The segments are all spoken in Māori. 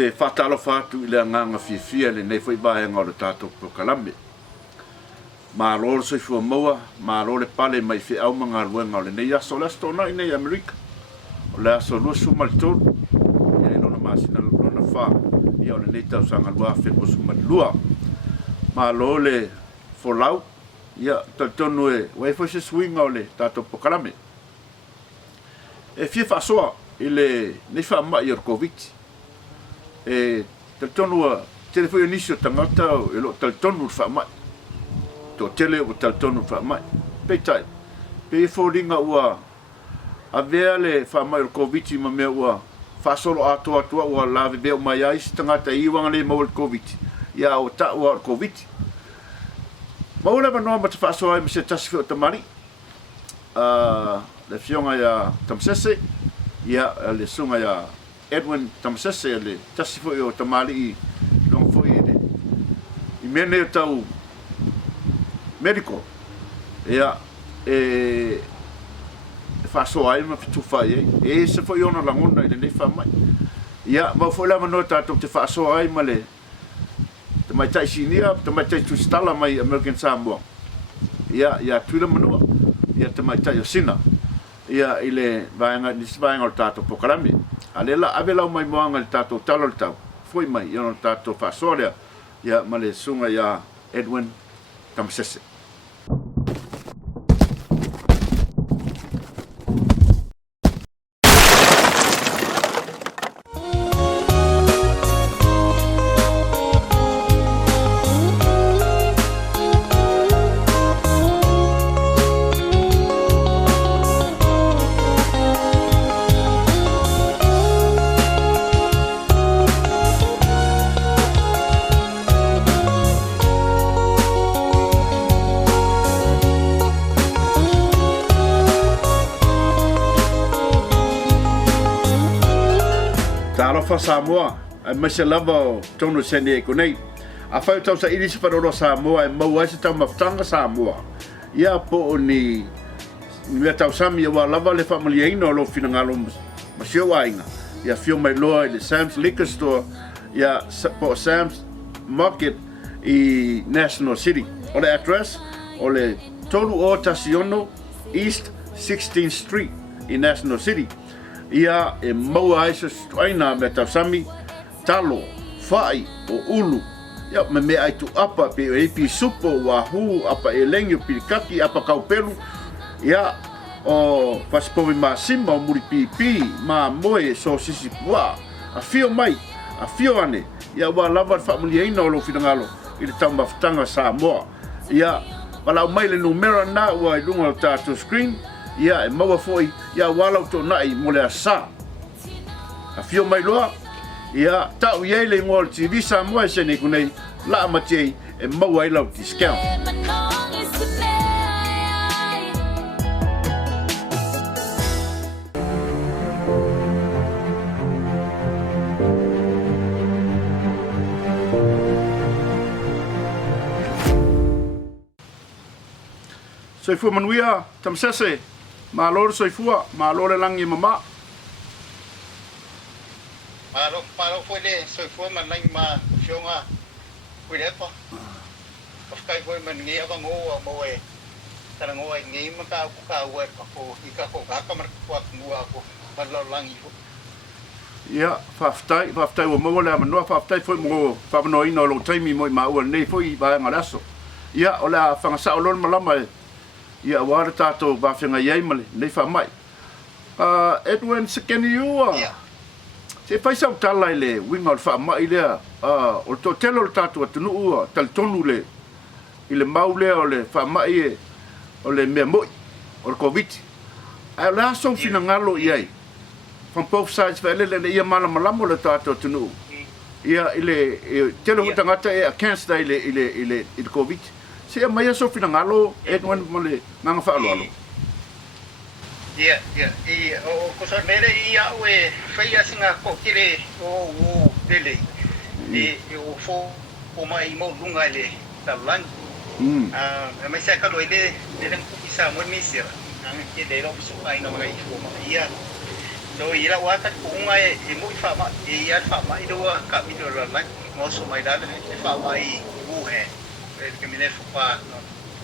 te whatalofa atu I le nganga fia le nei foi baenga o le tātou prokalame. Ma lor soi fua maua, ma lor le pale mai fi au manga luenga o le nei aso le astona I nei Amerika. O le aso lua sumali tonu, ia inona masina lona wha, ia o le nei tau sanga lua whenua sumali lua. Ma lor le folau, ia tautonu e waifo se swinga o le tātou prokalame. E fia whasoa I le nei wha mai o Koviti. E tautonu a telefoi nisi o tangata o e lo tautonu wha mai. To tele o tautonu wha mai. Peitai. Pe fōringa ua a vea le wha mai o Koviti ma mea ua whasolo atua ua lawe vea o mai aisi tangata iwanga le mau o Koviti. Ia o ta ua o Koviti. Maula manoa ma te whasoa ai ma se tasifi o tamari. Le fionga ia Tamasese. Ia le sunga ia EDWIN TAMASESE le tasifi o tamari I long foi I mene o tau medical. Ia e whasoa ai ma fitufai e se foi ona langona I le nei whamai. Ia ma foi la manoa tātou te whasoa ai ma le te mai tai Sina, te mai tai Tala mai American Samoa. Ia tuila manoa. Ia te mai tai o Sina. Ia I le vaenga o tātou pokarami. Alela avela mai moanga le tātou talo le tau. Foi mai I ona tātou whasoa lea. Ia ma le sunga ia EDWIN TAMASESE. Talofa Samoa, ai mai se lava o tonu sene e konei. A whai tau sa irisi whanoro Samoa e mau aise tau maftanga Samoa. Ia po o ni mea tau sami wa lava le whamalia ina o lo fina ngalo masio ainga. Ia fio mai loa I le Sam's Liquor Store, ia po Sam's Market I National City. O le address, o le tonu o Tasiono East 16th Street I National City. Ia e maua aisa aina me tau sami talo, whai o ulu. Ia me mea ai tu apa pe o epi supo wa hu apa e lengi o pirikaki apa kaupelu. Ia o paspovi ma simba o muri pipi ma moe so sisi pua. A fio mai, a fio ane. Ia wa lava whamulia ina o lo finangalo I le tau mawhatanga Samoa. Ia walau mai le numera na ua I lunga o tātou screen. Ia e maua foi ia walau to nai mo le asa a fio mai loa ia tau ia le ngol TV Samoa se ne kunei la matei e maua I lau discount so fu manuia Tamasese ma lor soifua, ma lor langi mama. Paro foi le soifua ma nai ma shonga kuilepa. Ofkai foi man ngi ava ngo mo e. Tara ngo e ngi ma ka ua ko ika ko ka mar ko ngua ko parlo langi ko. Ia, whaftai o maua lea manoa, whaftai foi mo whamanoa ina o lo taimi mo I maua nei foi I vaenga raso. Ia, o lea whangasa o lor malama e. Ia wara tātou whawhenga iei male, nei whamai. Edwin sekeni ua. Te whaisau tala I le winga o le whamai lea. O to telo le tātou atunu ua, talitonu le. I le mau lea o le whamai e. O le mea moi. O le Koviti. A le aso fina ngalo iei. From both sides whaelele le ia malamalamo le tātou atunu. Ia I le telo hutangata e a cancer I le Koviti. Se mai aso fina ngalo Edwin mole nganga whaaloalo. Ia, o kosa nere ia ue whaia singa kokire o lele. O fo o mai mo lunga le talan. Mai sa kalo ele le kuki sa mo misira. Ang ke le ro so ai no mai fo ia. So ila wata kunga e mo fa ma e ya fa ma do ka mi do la mo so mai dale e fa ma I uhe e ke mi ne fa no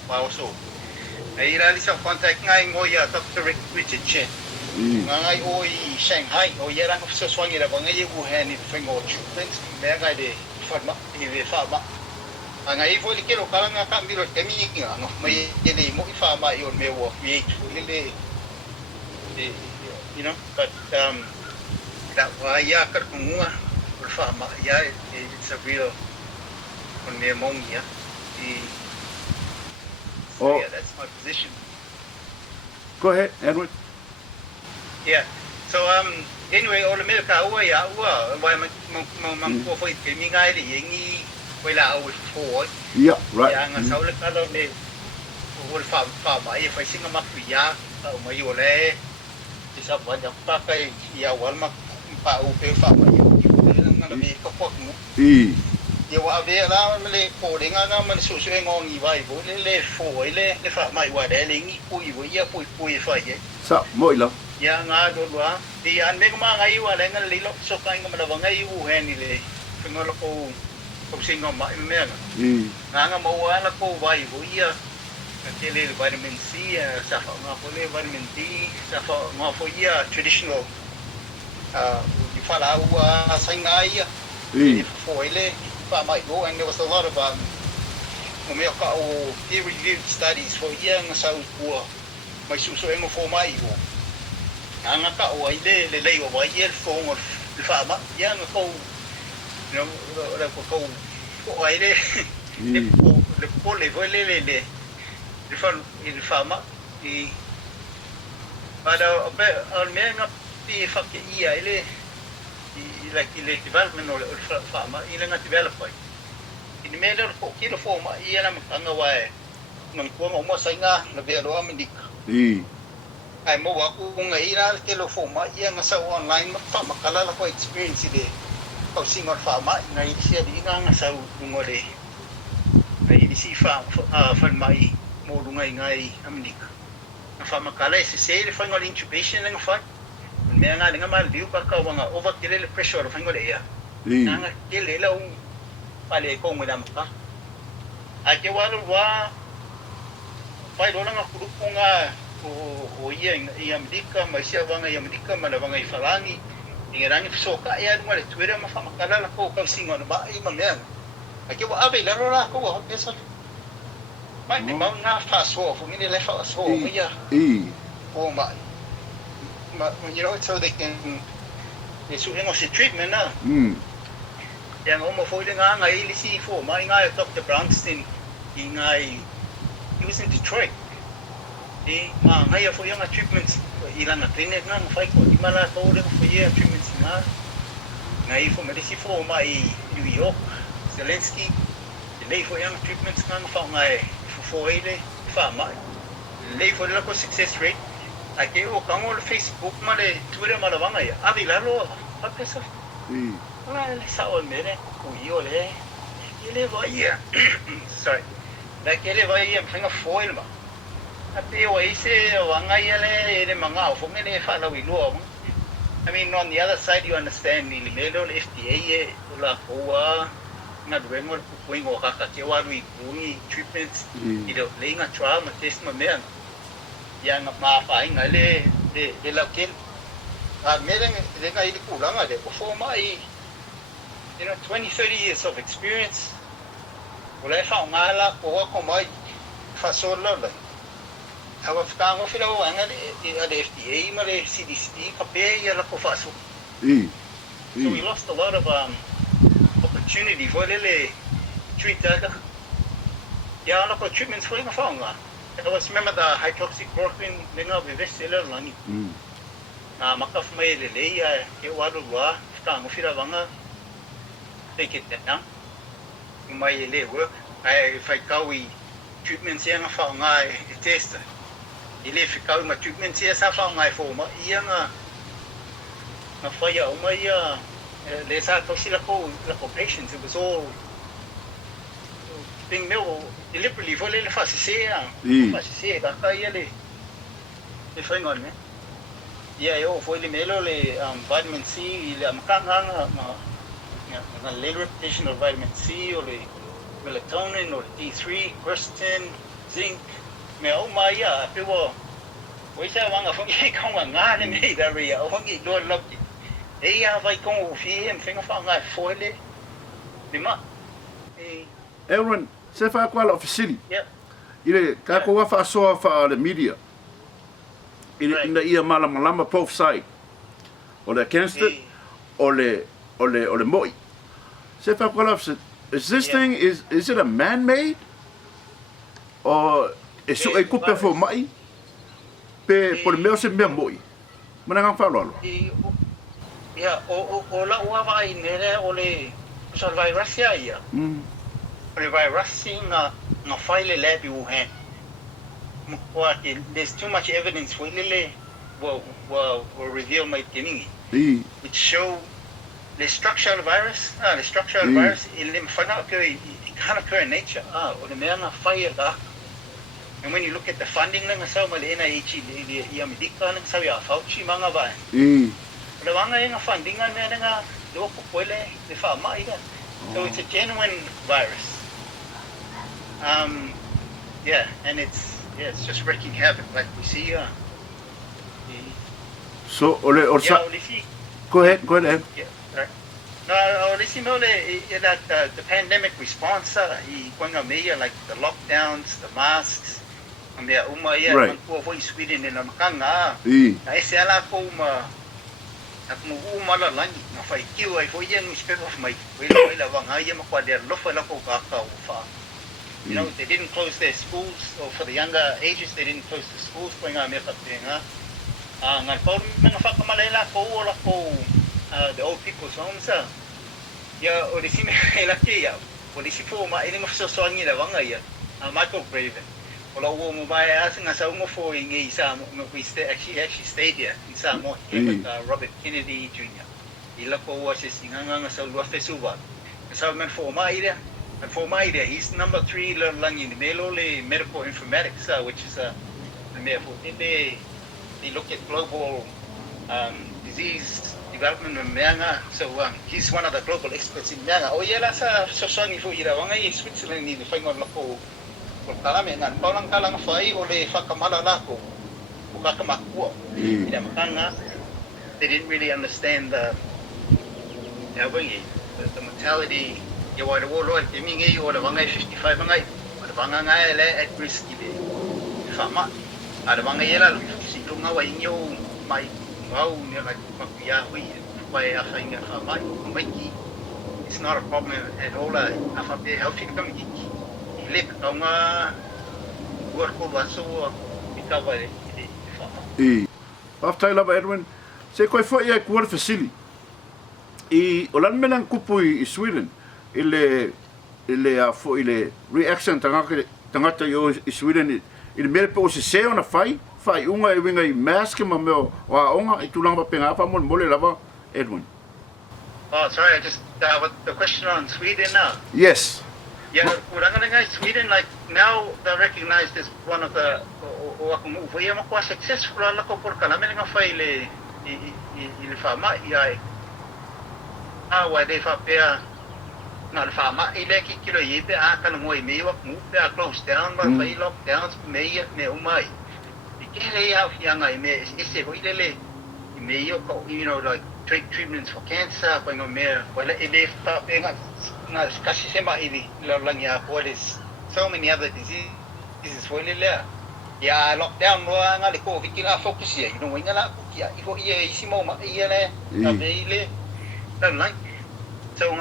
pa oso e ira li sa contact ngai ngo ya Dr. Richard Chen ngai o I Shanghai o ya ra so swangi ra banga ye uhe ni fengo treatments me ngai de fa ma e fa ma ngai fo li ke lo kala nga ka mi do ke mi no mai ye le mo fa ma yo me wo ye le you know, but that why ya kar kumua fama ya it's a real pneumonia. So yeah, that's my position. Go ahead, Edwin. Yeah. So anyway, all Amerika ya why man ko foi ke mi ngai li ngi wala o for. Yeah, right. Ya nga saule kalo le o fama ya fa singa makuya o mai ole isa ba ja pa kai ya wal mak pa u pe fa ma yu nga na mi ka pok mu ya wa be la le ko de nga man su su ngong I vai bo le fo le fa mai wa de le ngi pu yu ya pu fa ye sa moi lo ya nga do wa ti an me ma nga yu wa le nga li lo so kai nga ma wa nga yu he ni le ngol ko singo ma me nga mo wa la ko vai bo ya Kele vitamin C, sa nga po le vitamin D, sa nga po ya traditional di fala wa sangai for ile pa mai go and there was a lot of me ka o peer reviewed studies for yang sa ko mai suso ngo for mai go nga ka o ile le le wa ye for ngo fa ma yang ko no ko ile le ko le il fama I pada al menga pi fakke ia ile like ile development or fama ile nga develop in mele ko kilo forma ia na manga wae nang ko mo sainga na be ro amendik ai mo wa ku nga ira kilo forma ia nga sa online fama kala ko experience ide ko singon fama nga isia di nga sa ngore ai di si fa mai mo ngai Amerika na fama kala se fa ngol intubation nga fa me nga mal biu ka ka wanga over kile pressure fa ngol ya nga kile la pale ko mo dam ka ake walu wa pai do nga ku nga o ia I Amerika ma sia wanga I Amerika ma la wanga I falangi ngirangi so ka ya ngole tuere ma fama kala la ko ka singon ba I ma me ake wa ave la ro ko wa pesa mai me mau na fa so fu ni le fa so ya o ma you know so they can su ngo si treatment na yang o mo fo le nga ngai li si fo mai nga Dr. Brownstein ngai he was in Detroit ma ngai fo yang treatments ilang na clinic nga fa ko di mala to le fo ye treatments nga ngai fo me si fo mai New York Zelensky le fo yang treatments nga fa ngai for ile fama le for la ko success rate ake o kango le Facebook ma le Twitter ma la vanga ya avila lo apesa le sa o mene ku yo le ile va ya sorry la ke le va ya fanga foil ma ate o ise vanga ya le manga o ngene fa la wi lo I mean on the other side you understand ni le FDA la ko nga duengo ku ingo ka ke wa lui kungi treatments ido lenga trauma test ma men yang ma fa inga le de la ken meren de nga ile ku langa de for my you know 20-30 years of experience wala fa ngala ko ko mai fa solo la hawa fa ngo fila wa nga de FDA ma le CDC ka pe ya la ko fa so so we lost a lot of opportunity for le treat that ya la ko treatments for nga fa I was remember the hydroxychloroquine nga bestseller lani na makaf mai le ya ke waru wa ka mo fira wanga take it na mai le work ai fai kawi treatments yang fa nga test ile fi kawi ma treatments ya sa fa nga fo ma ia nga na fa ya o mai ya le sa to sila ko patients it was all being meu deliberately for le fa se ka ka ia le fa ngol ne Yeah, yo, foi le melo le vitamin C, le makanga na later repetition of vitamin C or le melatonin or D3, quercetin, zinc. Me o mai ya, pe wo. Wei sa wanga fongi kong wa nga le me da ria, o fongi do loki. E ya vai kong o fi em finga fa nga foi le. Ni ma. Edwin, se fa kwala ofisili. Yeah. Ile ka ko wa fa so fa the media. Ile Right. ina ia mala malama both side. O le against it, o le moi. Se fa kwala ofisili. Is this thing is it a man-made? Or is it a coupe for mai? Pe por meu se me moi. Mana ngang fa lo. Yeah, o la ua vai nere o le so virus ya ia. O le virus nga whaile lab i Wuhan. There's too much evidence for lele will reveal my kiningi. Which show the structure of the virus. The structure of the virus it can't occur in nature. O le mea nga whaia ka. And when you look at the funding nga sa ma le NIH i Amerika nga sa ya Fauci manga ba. Le wanga nga funding nga loko pole le fa mai ka. So it's a genuine virus. Yeah, and it's just wreaking havoc like we see. So or go ahead. Yeah, right. No, listen, that the pandemic response, like the lockdowns, the masks, and the right. Sweden in Makanga. I say ala ko at mo umala lang na fai kiu ai foi yan spec of my wala wanga ya makwader lo fa la ko ka fa. You know, they didn't close their schools, or for the younger ages, they didn't close the schools. Kung nga Amerika tinga, nga paul nga fakamalayla ko wala ko the old people's homes ya o disi me laki ya o disi po ma ini mo so ngi la wanga ya Michael Graven wala wo mo ba ya nga sa mo fo ngi sa mo we actually stayed here in Samoa with Robert Kennedy Jr. Ila ko was singa nga sa luwa fesuba sa men fo ma ida. And for my idea, he's number 3 lang in the Melole medical informatics, which is they look at global disease development in Mianga. So he's one of the global experts in Mianga. Oh yeah, sa sosani fo ira wanga i Switzerland ni faingon lako ko kalame ngan paulang kalang fai ole fakamala lako ko kakamakuo. Ina makanga they didn't really understand the mortality. Ya wala wolo at mingi wala mga 55 mga wala mga nga at risk ide fama ada mga yela si lunga wa inyo mai wow ni like makuya wi by afanga fama maki it's not a problem at all afa be healthy come lip nga work ko waso bitawa ide fama after lava Edwin se koi fo ia kuar facility I olan melang kupui I Sweden ile fo ile reaction tangata yo I Sweden ile mele po se ona fai unga e winga I mask ma meo wa onga I tulang pa penga pa mon mole lava Edwin. Oh, sorry, I just the question on Sweden now. Yes. Yeah, Sweden, like now they're recognized as one of the successful why they not farmer eleki kilo yipe kan mo me wa mu pe close down but they lockdowns me umai ikele ya fianga me ise ho ilele me yo ko you know like treatments for cancer when no me wala ele fa pe na kasi sema ili lang ya what is so many other diseases for ilele ya lockdown mo nga le ko fikira focus ya you know ngala ko ya iko ye isimo ma ile tabele dan lang so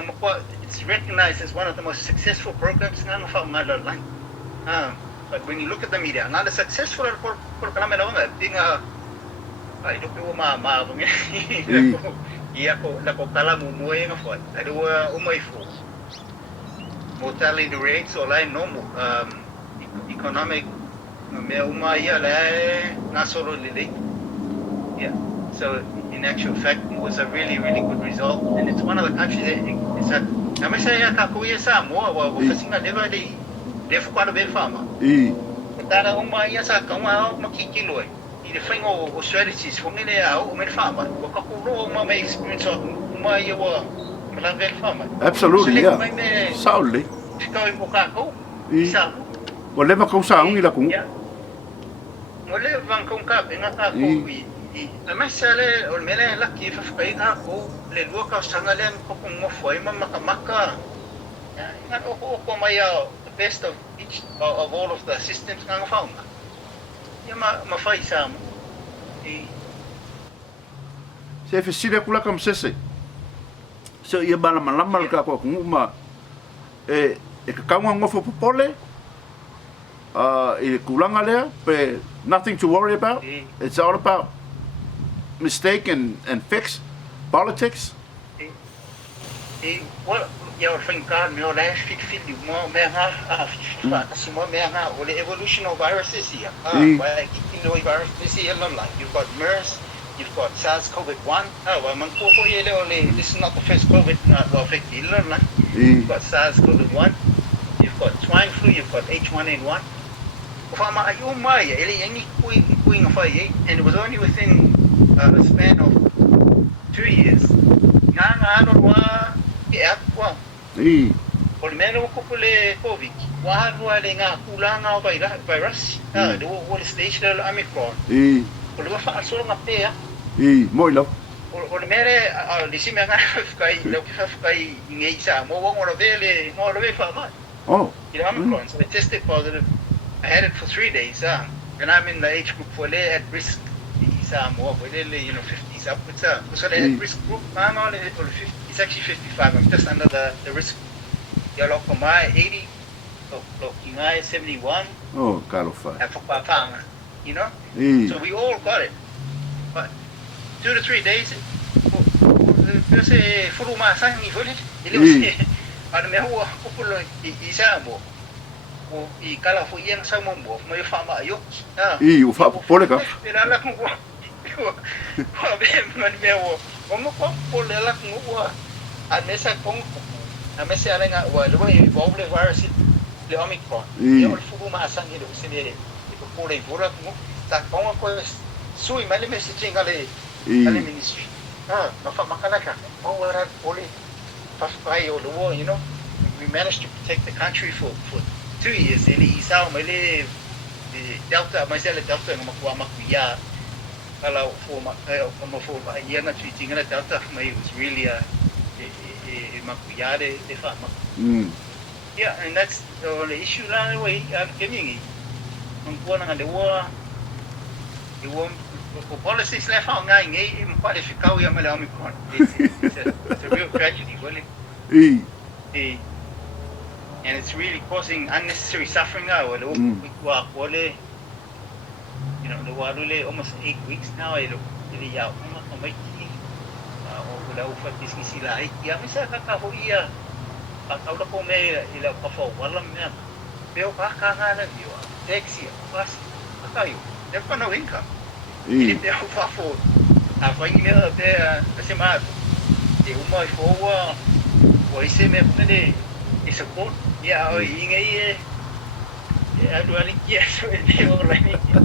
it's recognized as one of the most successful programs nga line. But when you look at the media, not as successful program na tinga ay do ko ma iya ko la ko Tala mo nga fo ado umay fo mortality rates or line normal economic me umay ya la na solo lili yeah so in actual fact it was a really good result and it's one of the countries that is that Amerika ka kuya Samoa wa fasinga deva de fu kwano be fama tara umaya sa kama makikiloy le whainga o strategies whangine au o me whama. O ka kuro ma me experience o ma ia wa malanga le whama. Absolutely, yeah. Sauli. Whikau I mo kākou. Sa mo. O le makau saungi la kungu. O le wangkong ka penga kākou I a mesale o mele laki whawhai kākou le lua ka sanga le koko ngofu ai makamaka. Nga o mai the best of each of all of the systems nga whaunga. Ia mawhai sa mo. Se fesile kula kam sese. So ia bala malama le kako kungu ma e ka kaunga ngofu popole. I kulanga lea, but nothing to worry about. It's all about mistake and fix politics. Well, your friend God, me all that fit you more, me ha, the evolution of viruses here. Why you know viruses here, like you've got MERS, you've got SARS-CoV-1. This is not the first COVID not affect you, you've got SARS-CoV-1, you've got swine flu, you've got H1N1. And it was only within a span of 2 years. Koviti. Virus. The stage of Amerika. Moilo. Oh. So they tested positive. I had it for 3 days, and I'm in the age group for at risk. Samoa, 50s upwards. So the at risk group, it's actually 55. I'm just under the risk. You're 80, 71. Oh, Kalofa. So we all got it. But 2 to 3 days, there's a full mass. I kala fu yang sa mo may fama yo o fa pole ka pirala ko ko be man be wo mo ko pole la ko wa anesa kong amese ala nga wa lo evolve virus le Omicron yo fu ma sang ni do sine ko pole vora ko ta kong ko sui mali messaging ale ministry ma fa makala ka o wara pole fa yo lo we managed to protect the country for 2 years. Ele isao mele delta masela delta ngamakuwa makuya kala for ia na treating na delta mai was really makuya de fa yeah, and that's the issue la way kemi ngona ngade wa the policies la fa ngai ngai qualificau ia mele Omicron. It's a real tragedy, really. And it's really causing unnecessary suffering now. The almost 8 weeks now. No income. Support. Yeah, ingai aduh ni so ini orang ni a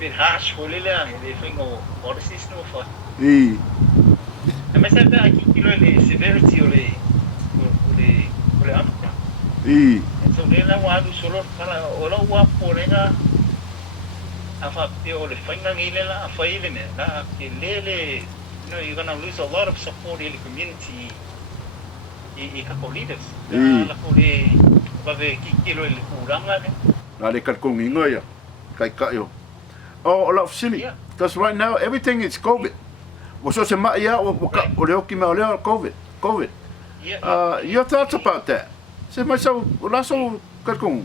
bit harsh boleh lah dia fengo policies no for mas ada aqui kilo le severity ole Amerika so dia na wadu solo kala ola wa porenga afa te ole fenga ngile la afa ile ne na ke lele you're going to lose a lot of support in the community. I kako leaders. La ko le bave kikilo le kuranga ne. Na le kalkonginga ya. Kai kayo. Oh, a lot of silly. Because right now everything is COVID. So se ma ya o le oki ma le COVID. Your thoughts about that? Se ma so la so kalkong.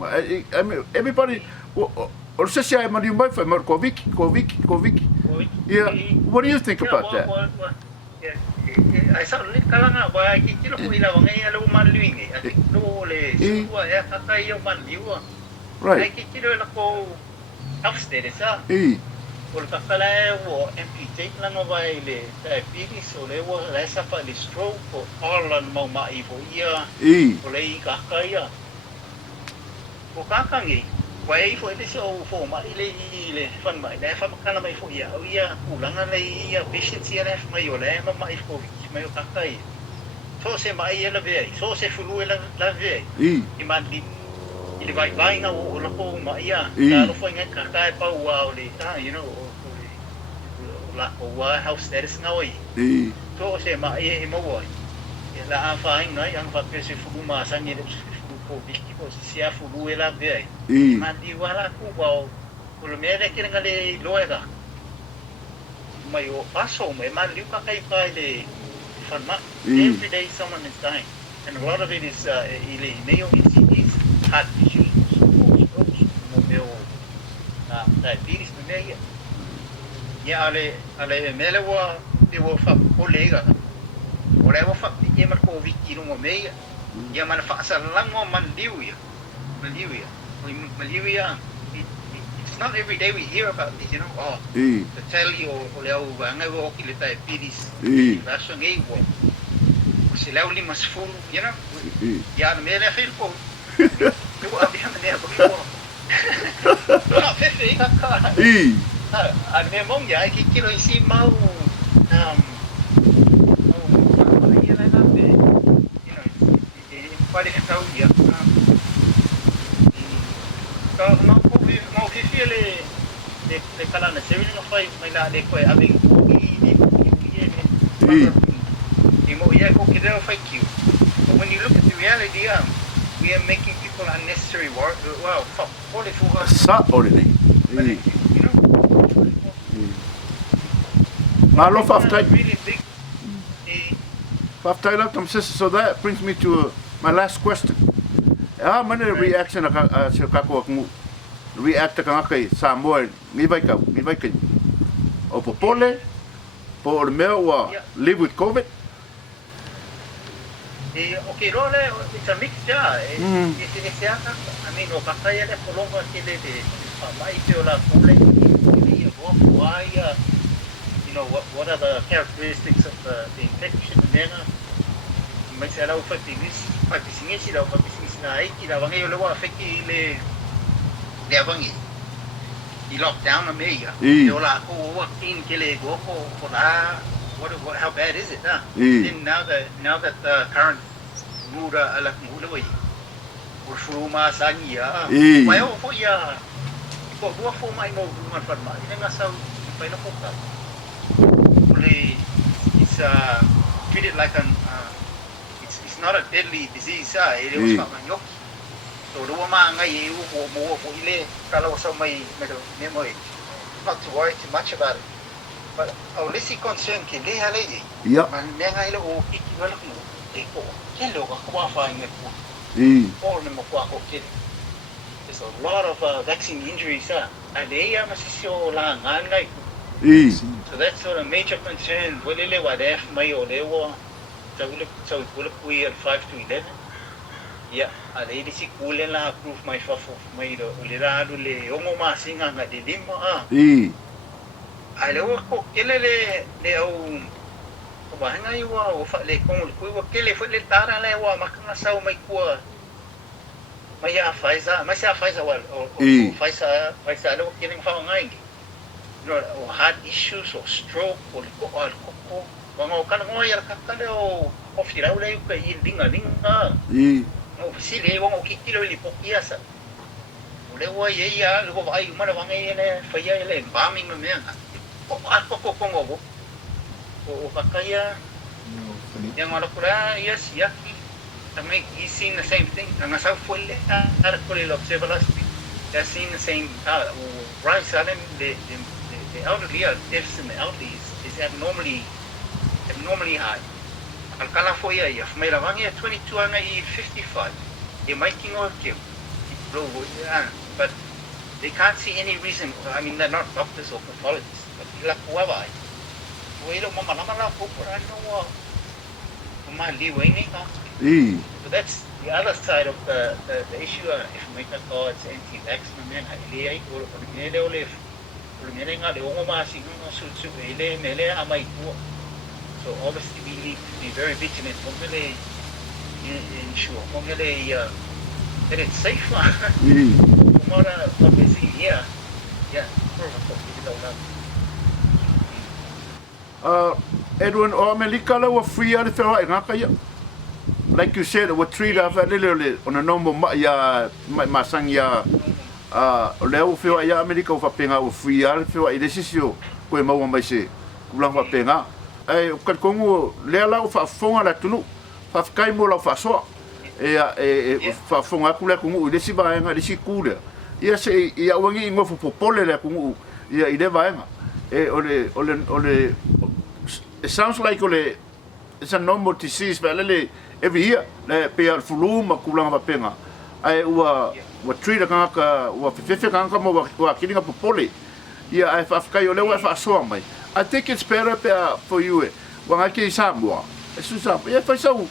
Everybody or se se ma di mai fa ma Koviti. Yeah. What do you think about that? I saw it kalanga ba kikilo ko ila wangai alo maluingi ati no le suwa ya kakai yo manliwa right kikilo la ko upstairs sa por kakala wo amputate lang ba ile diabetes o le wo la sa pa le stroke ko all mo ma ivo ia o le kakai ya ko kakangi Wai fo ele so fo ma ile fan mai le fa makana mai fo ia ulanga le ia efficiency le mai ole ma mai fo mai o kakai so se mai ele ve so se fulu ele la ve I mandi ile vai nga o lo ko ma ia ka lo fo nga kakai pa wa ole you know la o wa house status nga oi so se mai mo wa la fa nga yang fa ke se fulu ma sang ile ko biki ko sia fulu ela ve mandi wala ku wa o lo mere ke nga le loega mai o paso me mandi ka kai pa le farma every day someone is dying and a lot of it is ile meio is heart issues no meu diabetes no meio ya ale mele wa te wo fa colega o le wo fa ke mar ko viki no meio ya man fa sa lango man liuia it's not every day we hear about this, you know. The tell you o le au nga wo ki le diabetes raso ngai wo se le uli mas full, you know. Ya me le feel ko ko abi ha me ko no fe ka a me mong ya ki kilo isi mau pare que está dia mau vivi le kalana se não faz mais lá de coi ave e mo ia ko que deu fai que when you look at the reality we are making people unnecessary work well for sa ordinary you know malo faftai really big faftai la so that brings me to my last question. Mana reaction sa kako aku react ka kai Samoa ni vai kai. O popole po o meu wa live with COVID. Okay, role it's a mix ja. I mean, o kakaya le polonga kile de mai te ola pule ni why you know what are the characteristics of the infection then mai se lau patisingisi na ai ki la vangi le wa feki le avangi I lockdown na mega yo la ko wa tin ke le go ko la what how bad is it then now that the current muda ala muda wa por fuma sanya mai o fo ya ko bo fo mai mo man fa mai nga sa pai na ko ka it's treated like an it's not a deadly disease it was from nyok so do ma ngai mo ile kala so mai me moi not to worry too much about it but our lisi concern ke le hale man me ngai le o ki wala ko ko hello ko fa ngai ko all me ko ko ke there's a lot of vaccine injuries and they are masisyo la ngai so that's sort of major concern wele wa def mai o le wo so we at 5 to 11 yeah ale di si kulen la approve my fafo mai do ulirado le ongo masinga nga de limo ale wo ko kelele le au ko ba nga iwa o fa le kong ko wo kele fo le tara le wa makanga sau mai kwa mai ya faiza wal o faiza le kele fa ngai no heart issues or stroke or ko Wango kan mo yar kakale o ofira ule ko yindinga no sile wango kikilo li pokiasa ule wa ye ya lo ba ai mana wango ele fa ya ele bombing no menga ko kongo o kakaya yang ala kula yes yaki tamai is seen the same thing nga sa fulle arcole lo observa last week they seen the same right sudden the elderly deaths in the elderly is abnormally high. Al kala fo ia mai la vangi 22 anga I 55. They making all kill. But they can't see any reason. I mean, they're not doctors or pathologists, but ila kuwa ai. Welo mama la ko por ano ma liwe ni ka. So that's the other side of the issue. If make a call it's anti-vax men ile ai ko ni le ole. Ko ni nga le o ma si no su ile mele amai ko. So obviously we need to be very vigilant. Mongele ensure that it's safe. mora obviously yeah kita Edwin o Amerika la wa free ale fe wa ngaka ya like you said wa treat of a little on a normal ya masang ya le o fe wa ya Amerika o fa penga o free ale fe wa idesisio ko ma wa mai se kulang fa penga ai ka kongo le la o fa fonga la tunu fa kai mo la fa so fa fonga kula kongo idesi ba nga desi kula ia se ia wangi ngo fo popole la kongo ia ide ba nga ole it sounds like it's a normal disease but every year le pe al flu ma kulanga ba penga ai wa treat ka wa fefe ka mo wa kilinga popole ia ai fa kai ole wa fa so mai I think it's better for you wa nga ki Samoa su sa ia fa so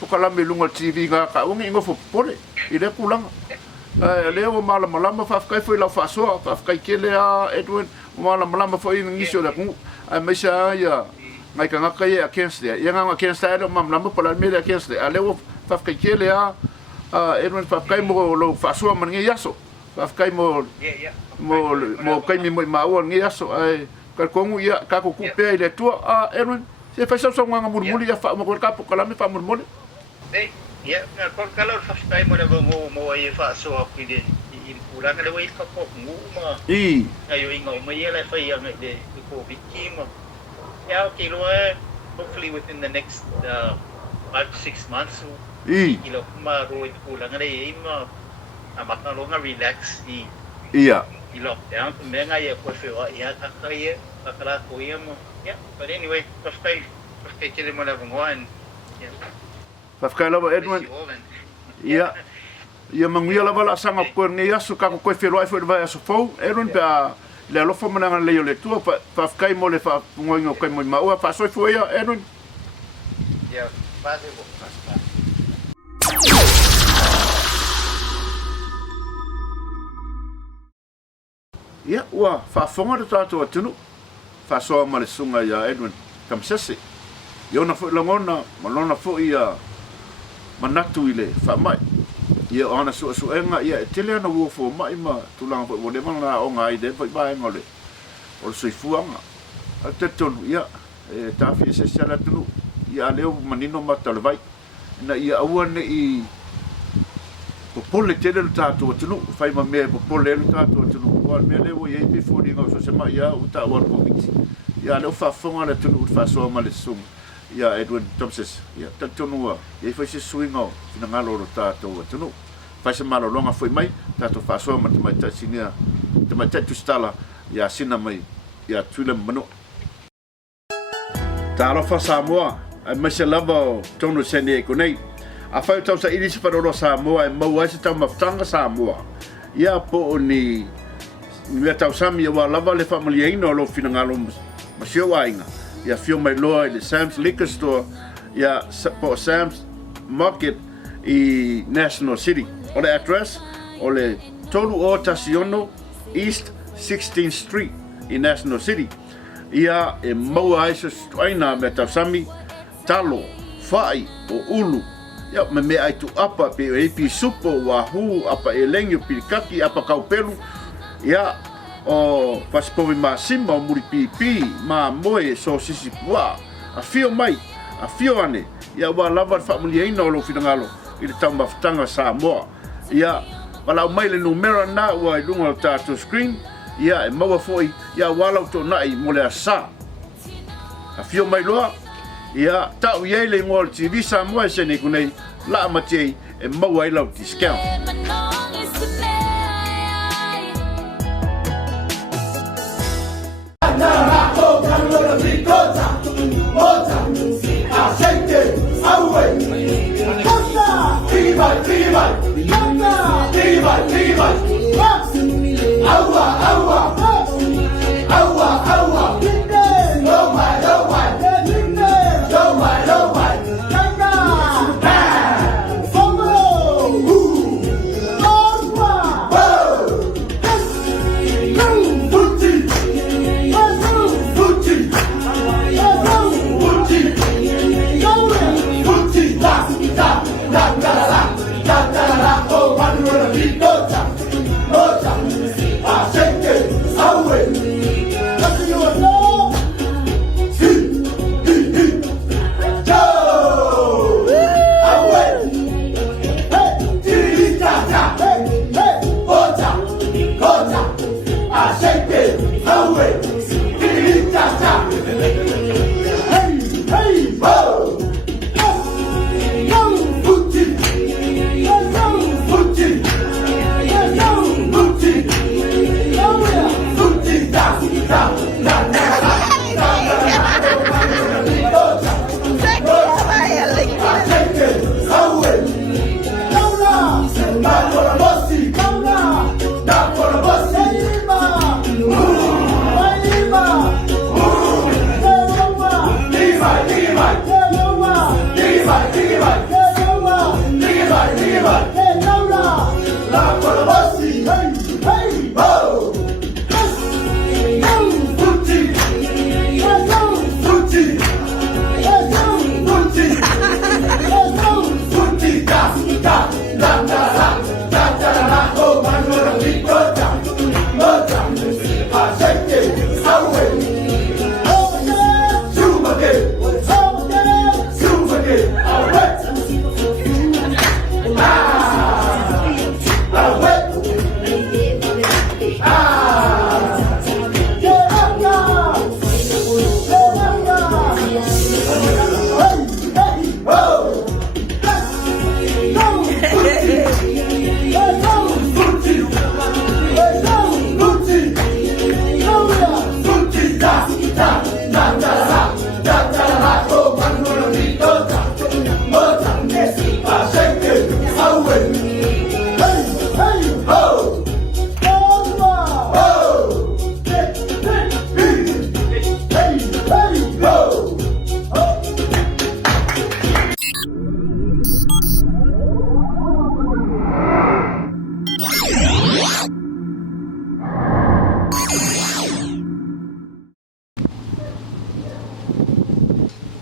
ko kala me lunga TV ka ungi ngo popole ide kulanga le o mala malama fa kai foi la fa so fa kai kele a Edwin mala malama foi ngisio la ku ai me sa ya ngai ka ngaka ia against there ia nga against there mam lama pala me against there ale o fa kai kele a Edwin fa kai mo lo fa so man ngi yaso fa kai mo kai mi mo ma o ngi yaso ai ka kongu ia ka ko kupe ile tu Edwin se fa so nga murmuli ya fa mo ka po kala me fa murmuli ya ko kala fa kai mo na mo ai fa so aku de ulang ada wai ka ko ngu ma ayo ingo mo ia la fa ia ngai de ko biki mo yeah, okay, hopefully within the next 5 to 6 months, ilo maroit kulang na ima amat na longa relax lockdown. Menga ya ko fe wa ya takaya takala ko mo. Yeah, but anyway, pafkai kile mo na bungwan. Yeah. Pafkai la Edwin. Yeah. Ya manguia la bala sanga ko ni asu ka ko fe roi fo va asu fo Edwin pa le lo fo mana le yo le tu pa kai mo le fa ngoingo kai mo ma o fa so fo ya Edwin ya base bo ya wa fa fonga de tato tunu fa so ma le sunga ya Edwin Tamasese yo na fo la ngona malona fo ia manatu ile fa mai ia ona so enga ia tele na wo fo mai ma tulang fo le manga o ngai de fo ba ngole o so fuanga ateton ia ta fi se sala tu ia leo manino mata le vai na ia awane I popole tele ta to tu fai ma me popole ta to tu wa me le wo ia pe fo dinga so se ma ia uta wa Koviti ia le fa fonga le tu fa so ma le sum ia Edwin Tamasese ia tatonua ia fa se swingo fina ngalo ta to tu fa se malo longa foi mai ta to fa so ma ta Sina ta Tala ia Sina mai ia tule mano Tala fa Samoa ai mai se lava tono sene ko nei a fa tau sa idisi fa ro Samoa e mau ai se tau maftanga Samoa ia po ni me tau sami wa lava le family ino lo fina ngalo ma sio ainga ia fio mai loa I the Sam's Liquor Store ia po Sam's Market I National City o le address o le tolu o Tasiono East 16th Street I National City ia e maua ai se straina me tau sami talo fai o ulu ia me ai tu apa pe e pi supo wa hu apa e lengo pikaki apa kaupelu ia o paspovi ma simba o muri pipi ma moe so sisi pua a fio mai a fio ane ia wa lava family ino lo finangalo I le tau maftanga Samoa ia wala mai le numero na wa I lunga tato screen ia e maua foi ia wala to nai mo le asa a fio mai loa ia tau ye le ngol TV Samoa se ne kunei la matei e maua I lau discount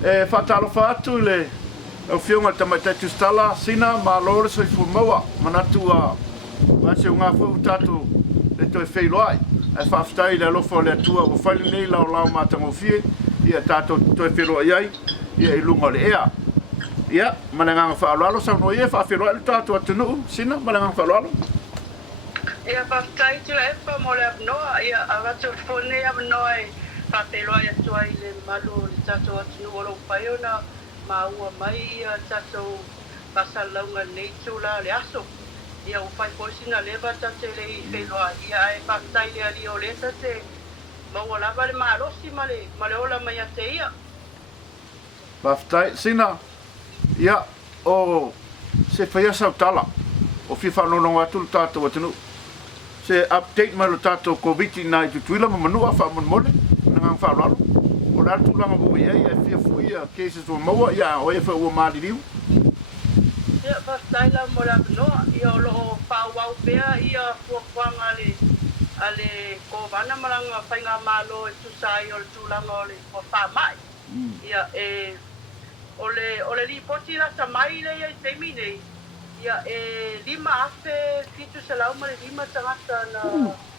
Whatalo whātu le au whiunga tamaitatu Tala, Sina, Mālore, Soifua manatu a Māse o ngā whu tātou le toi wheiloai. Whaftai le alofa le atua o whaili nei lau mātango fie, ia tātou toi wheiloai ai, ia I lunga le ea. Ia, mananganga whaalalo, sa no ia whawhiloai le tātou atunu, Sina, mananganga whaalalo. Ia whaftai tu e wha mo le apnoa, ia awatu whone apnoa e whawhiloai atua I le malu le tātou atunu o lo whaiona, maua mai ia tātou pasalaunga nei tūla le aso. Ia o whai poisina lewa tate le I wheloa, ia e whaftai le ali o le tate, maua lava le maarosi ma le ola mai a te ia. Whaftai, Sina, ia o se whaia sau Tala, o whiwhanononga atu le tātou atunu. Se update mai le tātou Koviti nai tutuila ma manua whamanmole, nangang whaalalo. O nā tūlanga bui ei, e whia fui a cases o maua, ia o e wha ua maari riu. Ia whaftai la mo la noa, ia o loo whawau pēa, ia fuafuanga ale kovana maranga whainga malo e tusai o le tūlanga o le whawhamai. Ia o le ripoti la sa mai le ia I teimi nei, ia lima afe fitu se lau ma le lima tangata na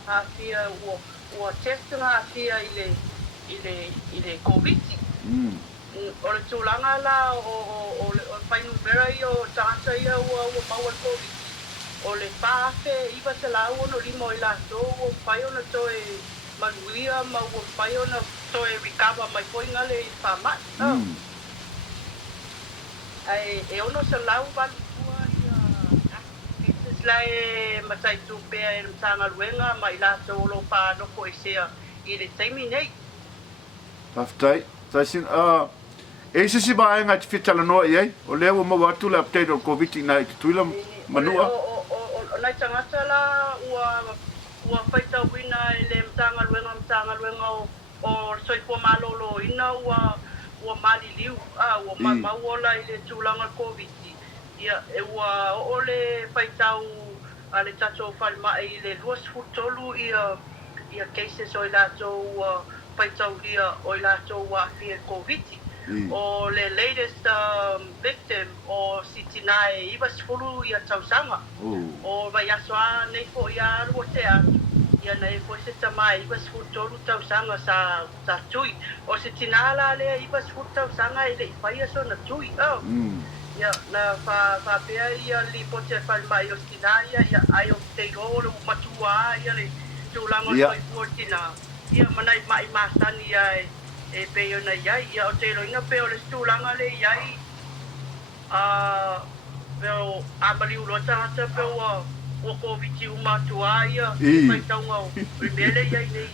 hawhia ua testunga hawhia I le Koviti. O le tūlanga la o whainu mera I o tangata ia ua maua Koviti. O le pāwhe iwa se lau ono lima o I la tō o whaiona to e manuia ma ua whaiona to e rikawa mai poinga le I whamai. E ono se lau walua ia business la e matai tūpea e mtanga luenga ma I la tō lo whanoko Esera I le teimi nei. Whaftai, taisin, e sisi ba ngai te Talanoaga I ai, o lea ua mau atu le update o Koviti nai te tuila manua. O nai tangata la ua whaitau wina I le mtanga luenga o soifua malolo ina ua mali liu, ua mauola I le tūlanga Koviti. Ia e ua o le whaitau a le tato whalmai I le luas futolu ia cases o I lato whaitau lia o I lato wafia Koviti. O le latest victim o Sina e iwas fulu ia tausanga. O vai asoa nei po ia rua te atu. Ia nei po se tamai iwas futolu tausanga sa tui. O se tinala le iwas fulu tausanga I le whai aso na tui. Ia na wha pea ia li po te whalmai o Sina ia ai o te rolo matua ia le tūlanga o i puotina. Ia manai mai masani ia e peo na iai, ia o te roina peo le stūlanga le iai peo amari uloa tangata peo o Koviti umatua ia mai taunga o primele iai nei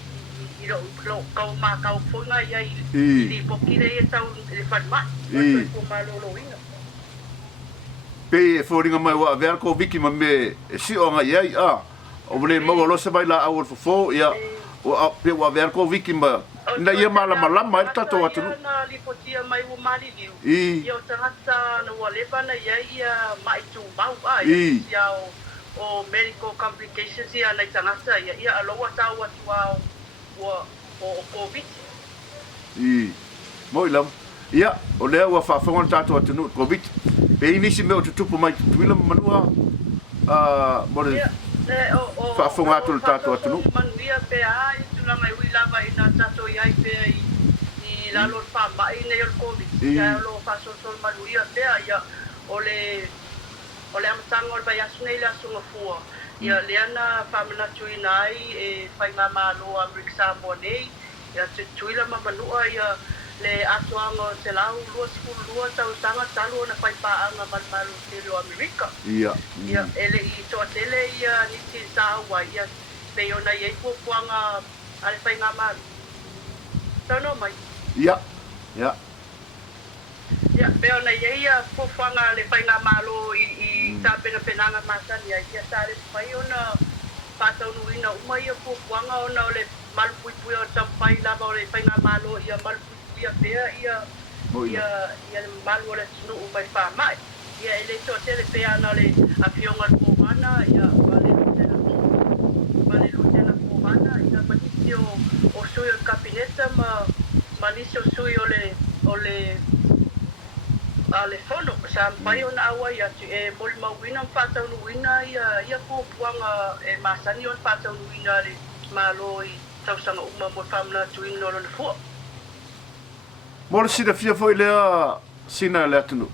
I lo kau mākau whunga iai I poki le e tau le whanmai o tō malolo inga Pe e whoringa mai wa avea Koviti ma me e si o nga iai o wale maua losa mai la awal fofo ia o pe wa avea Koviti ma na ia malama e tatou atunu. Na lipotia mai ua mali liu. Ia o tangata na ua lewa na ia mai tū mau ia o medical complications ia nei tangata ia aloa tau atua o Koviti. Moi lam. Ia, o lea ua whawhonga tatou atunu Koviti. Pe inisi me o tutupu mai tutuila manua more whawhonga atu tatou atunu. Manuia pe ai tulanga I lava I nā tato I ai pēa I lalo whamai nei o Koviti. Ia o lo whasotol manuia pēa ia o le amatanga o le vai asu nei le asunga fua. Ia leana whamanatu I nai e whainga mālo Amerika Samoa nei. Ia te tuila mamanua ia le atuanga o te lau lua tausanga talu o na whaipaanga malmalu te o Amerika. Ia. Ia ele I toa tele ia niti tāua ia peo na iei puanga ale whainga malu. Tano mai. Ia. Ia, peo na iei puanga ale whainga malu I tā penanga masani ia tāre whai ona pātaunu ina uma ia puanga ona o le malu puipui o tampai lava o le whainga malu ia malu puipui a pea ia malu o le tunu umai whamai. Ia ele toa tele pea na le a pionga kuhana ia vale lutena kuhana ia matiti o sui o kabineta ma nisi o sui o le le fono sa mai ona awa ia e mol mawina fatau wina ia ko puanga e masani on fatau wina le maloi tausanga uma mo famna tuino le fo Mol si da fia foi le Sina le atunu.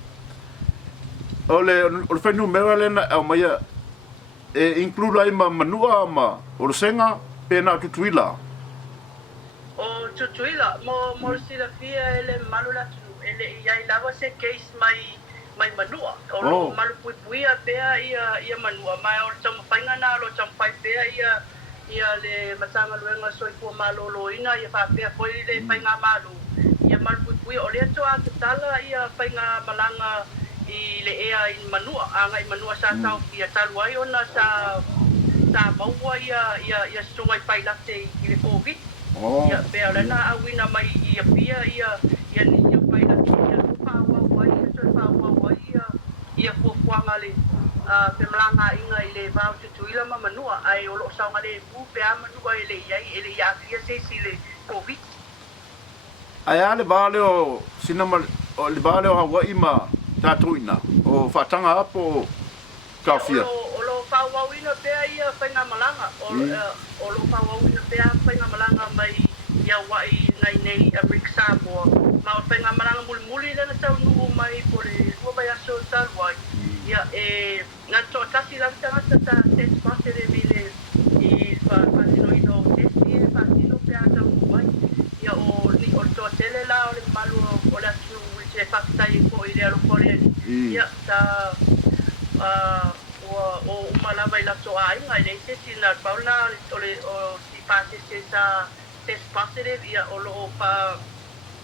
O le fai numero le na au mai e include ai ma manua ma o senga pena tutuila. o tutuila mo si da fia ele malula ele ia lava se case mai manua o malu puia pea ia manua mai o tama fainga na lo tama fai pea ia le matanga luenga soi fu malolo ina ia fa pea foi le fainga malu ia malu puia o le to a Tala ia fainga malanga i le ea in manua anga i manua sa tau ia taluai ona sa maua ia sungai pai late i le Koviti ia pea lena awina mai ia pia ia ni ia pai late ia whāua ia so whāua ia fuafuanga le pe malanga inga i le vau tutuila ma manua ai o loo saunga le pu pea manua ele ia fia se si le Koviti Ai ale vale o Sina o le vale o Hawaii ma tatuina o fatanga apo kafia. O lo whāuawina pea ia whainga malanga o lo whāuawina pea whainga malanga mai ia wai nei Amerika Samoa ma o whainga malanga muli lena tau nuu mai po le ruabai aso taluai ia ngā toa tasi lang tangata ta test pasere mile i whaatino ino testi e whaatino pea tau nuu mai ia o toa tele la o le malu o le atu se whakatai po i le alopore ia ta o malava i lato ainga i leite tina paula o si pasese sa test positive ia o lo pa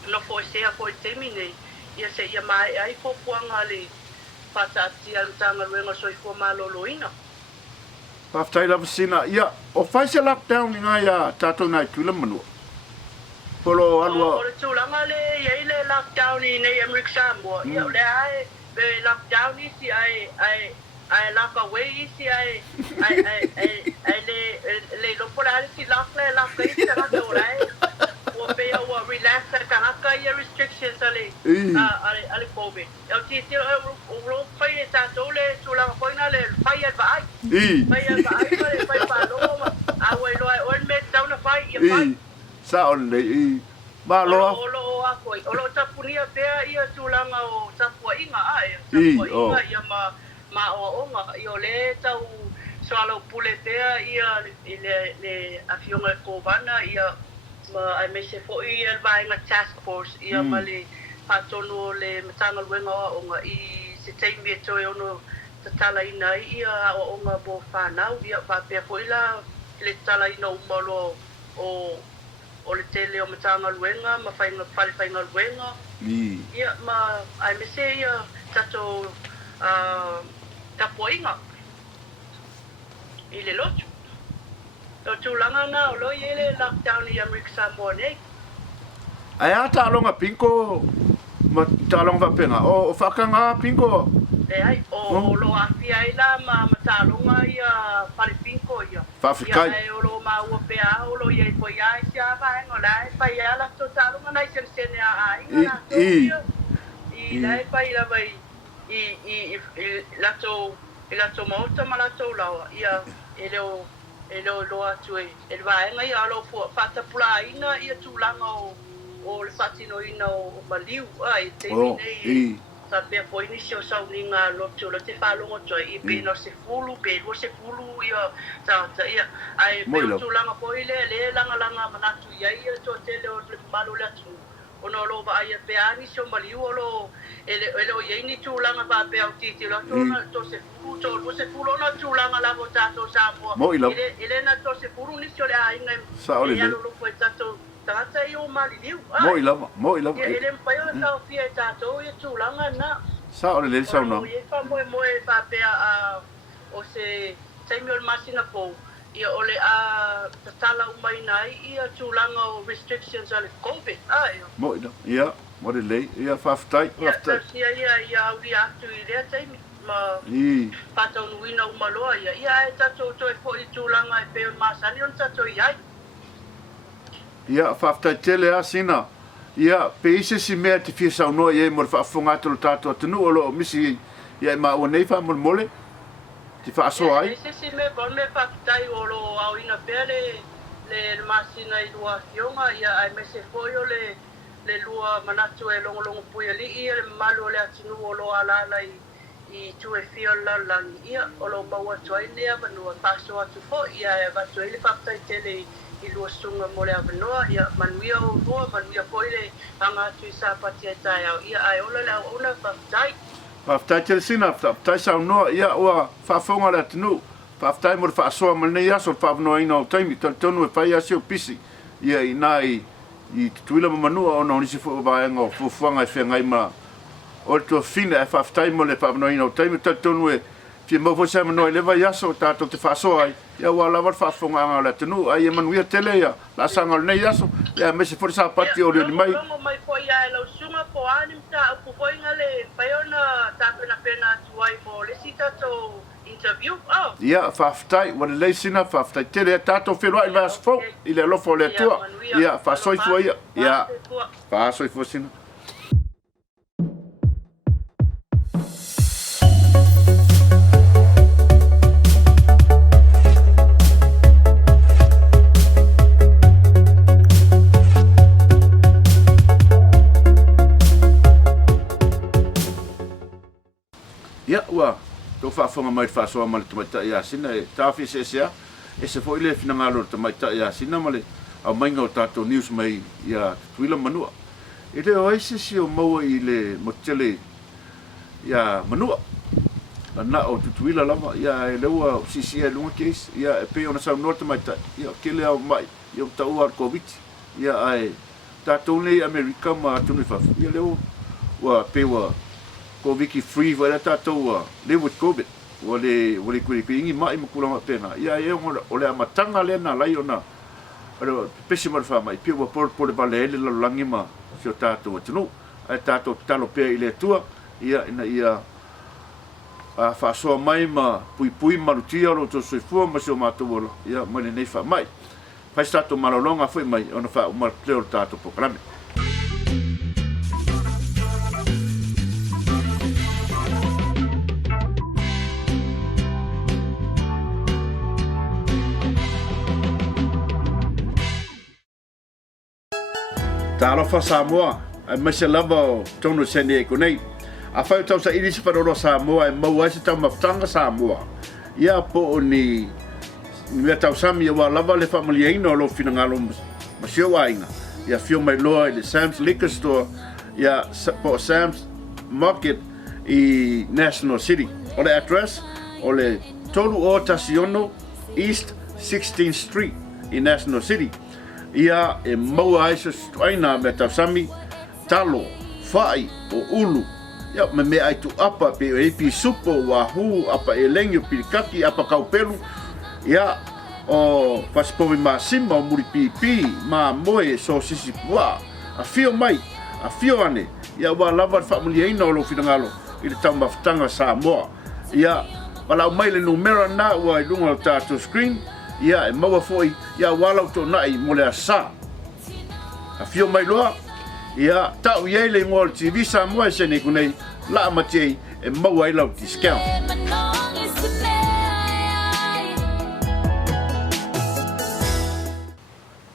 no fo sea fo temine ia se ia mai ai fo puanga le patati al tanga luenga soi fo maloloina Paftai la Sina ia o faise lockdown nga ia tato nai tula manu. Polo alua o le tulanga le ia le lockdown i nei Amerika Samoa ia le ai be lockdown i si ai la ka wei si ai le lo por ali si la i si la do rai o be o relax ka ia restrictions ale COVID o ti o fai ta tole tulanga poina le fai vai fai pa lo a wei lo o me down a fai ia fai sa on le ba lo o lo tapunia pea ia tulanga o tapua inga ia ma o io le tau soalo pule pea ia le afionga kovana ia ma ai me se fo ia vai na task force ia ma le patono le matanga luenga o nga i se taimi e toi ono Tala ina ia o nga bo whanau ia pa pea fo ila le Tala ina umalo o le tele o matanga luenga ma whainga luenga ia ma ai me se ia tato tapoinga i le lotu o tūlanga na o lo i ele lockdown i Amerika Samoa nei ai ata longa pinko ma talonga penga o fakanga pinko e ai o lo afia i la ma talonga ia pale pinko ia Fafikai ia o lo ma ua pea o lo ia i po ia i sia vaenga la e pai ala to talonga na i sene a inga i la e pai la vai i lato mauta ma lato lawa ia ele lo atu e vaenga ia alo fata pulaina ia tūlanga o le fatino ina o maliu ai te nei sa pe po inisio sa uninga lo te falongo toi i pe no se fulu ia sa ia ai pe tūlanga po ile langa manatu ia to tele o le malu le atu ono lo va ia pe ani so maliu lo ele o ia ni tūlanga pa pe au titi lo to se fulu no tūlanga la vota to sa mo ele na to se fulu ni so le ainga sa ole le lo foi tato tata io maliliu mo ilama ele mpaio ta fia tato ia tūlanga na sa ole le sa no ia fa mo pa pe a o se Samuel Masina po ia ole a Tala umai nai ia tūlanga o restrictions ale COVID mo ia mo le ia faftai ia auri atu i lea taimi ma patau nuina umaloa ia e tato to e po i tūlanga e pe masani on tato ia ia faftai tele a Sina ia pe ise si mea te fia saunoa ia mo le whaafonga atu lo tātou atunu o lo misi ia ma ua nei wha mole te whaasoa ai. Ise si me bon me whakitai o lo au ina pere le masina i lua fionga ia ai me se foio le lua manatu e longo puia li ia le malu le atinu o lo alala i tue fio lalangi ia o lo maua tuai nea manua paso atu fo ia e vatu ele whakitai tele i lua sunga mo le avanoa ia manuia o lua manuia foi le anga atu i sapati e tai au ia ai ola le au una whakitai. Whaafitai te Sina, whaafitai saunoa ia ua whaafonga le atinu. Whaafitai mo le whaasoa malnei aso le whaavanoa ina o taimi tonu e whai asi o pisi ia i nā i tuila mamanua o nao nisi fo vaenga o fufuanga e whengai ma o le tua fina e whaafitai mo le whaavanoa ina o taimi tonu e fia mau fo sa manoa i lewa i aso tātou te whaasoa ai ia ua lawa le whaafonga anga o le atinu ai e manuia tele ia la sanga o le nei aso ia mese fo sa pati o le mai Longo mai po ia lau sunga po anim ta upu po inga le paiona tāpena pena tuai mo le sita to interview. Oh. Ia whaafitai wa le lei Sina whaafitai tele e tātou whenua i vas fo i le lofo le tua ia whaasoifua ia ia whaasoifua Sina. Ia ua tō whaafonga mai whaasoa ma le tamaita ia Sina e tāwhi se sea e se fo ile finangalo le tamaita ia Sina ma le au mainga o tātou news mai ia tuila manua e leo aise si o maua i le motele ia manua na o tutuila lava ia e leua sisi e lunga case ia e pe ona sau norte tamaita ia ke leo mai ia o tau ar Koviti ia ai tātou nei Amerika ma tunu whafu ia leo ua pe ua Koviti free wa la tātou live with COVID wa le kuri ingi mai makulanga pena ia e o le amatanga le na lai ona aro pesi mar fa mai pia wa por vale ele la langi ma sio tātou tunu ai tātou talo pe ile tua ia ina ia a fa so mai ma pui malutia lo to soifua ma sio matou ia ma le nei fa mai fa stato malolonga foi mai ona fa uma pleo tātou programe. Talofa Samoa, ai mai se lava o tonu sene e konei. A whai tau sa iri se whanoro Samoa e mau ai se tau mawhtanga Samoa. Ia po o ni mea tau sami e wā lava le whamalia ina o lo finangalo masio wainga. Ia fio mai loa i le Sam's Liquor Store, ia po Sam's Market i National City. O le address, o le tolu o Tasiono East 16th Street i National City. Ia e maua ai se aina me tau sami talo, whai o ulu. Ia me mea ai tu apa pe o epi supo wa hu apa e lengi o pirikaki apa kaupelu. Ia o pasipovi ma sima o muri pipi ma moe so sisi pua. A fio mai, a fio ane. Ia wa lava whamulia ina o lo finangalo i le tau mawhtanga Samoa. Ia wala o mai le numera na ua i lunga o tātou screen. Ia e maua foi ia walau to nai mo le asa a fio mai loa ia tau ia le ngol TV Samoa se ne kunei la matei e maua i lau discount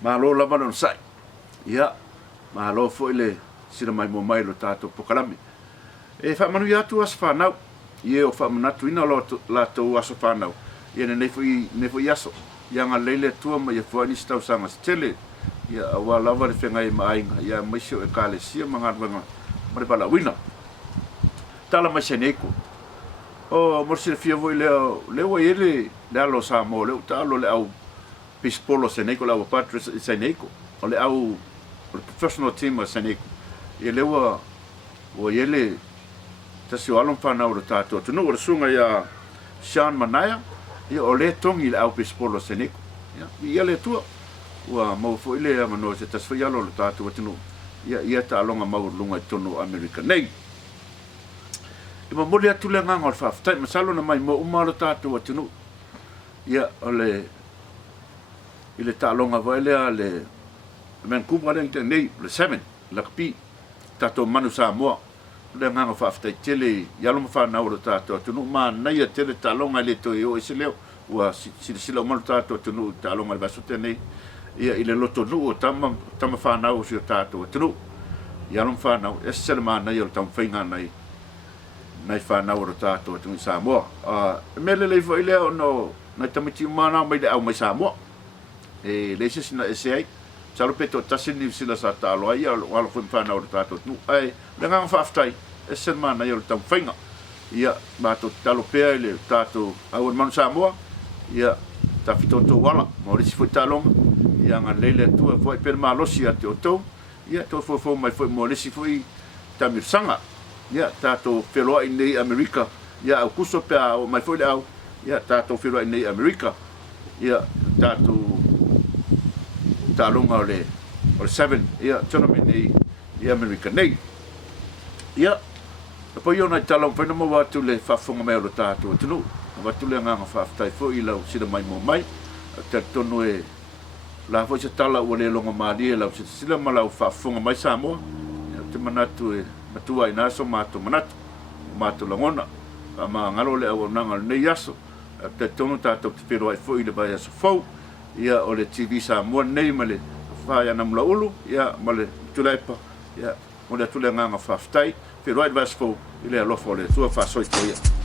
malo la manon sai ia malo foi le sira mai mo mai lo tato pokalame e fa manu ia tu as fa nau ia o fa manatu ina lo la to as fa nau ia ne foi aso yang alele tua ma ia fuani stau sanga tele ia wa lava le fengai mai ia maisio e kale sia mangarwanga mare bala wina tala ma seneko o morsi fia voi leo ele le alo Samoa le talo le au pispolo seneko la patro seneko o le au professional team seneko ia lewa o ele tasio alon fana o tato tunu o sunga ia Sean Manaya ia o le tongi le au pispolo seneko ia le tua ua mau fo ile mano se tasfia lo tatu tunu ia ta longa mau lunga tonu Amerika nei e ma mole atu le nganga o faftai masalo na mai mo umaro tatu tunu ia ole ile ta longa vai le Vancouver nei le 7 lakpi tato manu Samoa le nganga whaaftai tele yalo mawhanau ro tato tunu ma naia tele talonga le to o ese leo ua sila o manu tato tunu talonga le basote nei ia ile loto nu o tama whanau si o tato tunu yalo mawhanau ese le ma naia o tam whainga nei whanau ro tato tunu Samoa mele le fo ile o no nai tamiti mana mai le au mai Samoa le se sina ese ai Salo peto tasini sila sa talo ai wala foi pana o tato nu ai le ngang faaftai esen mana yo tam fainga ia ma to talo pe le tato au man Samoa ia ta fitoto wala mo ri foi talong ia nga lele tu foi per malosi ate o to ia to foi mai foi mo ri foi tamir sanga ia tato felo in nei Amerika ia au kuso pe o mai foi au ia tato felo in nei Amerika ia tato talonga le 7 ia tournament nei Amerika nei ia po yo na talong pe no mo watu le fafonga me o tato tunu watu le nga faaftai fo i lau sida mai mo mai te tonu e la fo se tala o le longa mali la se sila malau fafonga mai Samoa te manatu e matua ina so mato manatu mato langona ma ngalo le o nanga nei aso te tonu tato te pero ai fo i le vai aso fo ia o le TV Samoa nei male fa ya nam la ulu ia male tulepa ia o le tule nga faaftai pero ai vas fo ile lo fo le tua fa so ia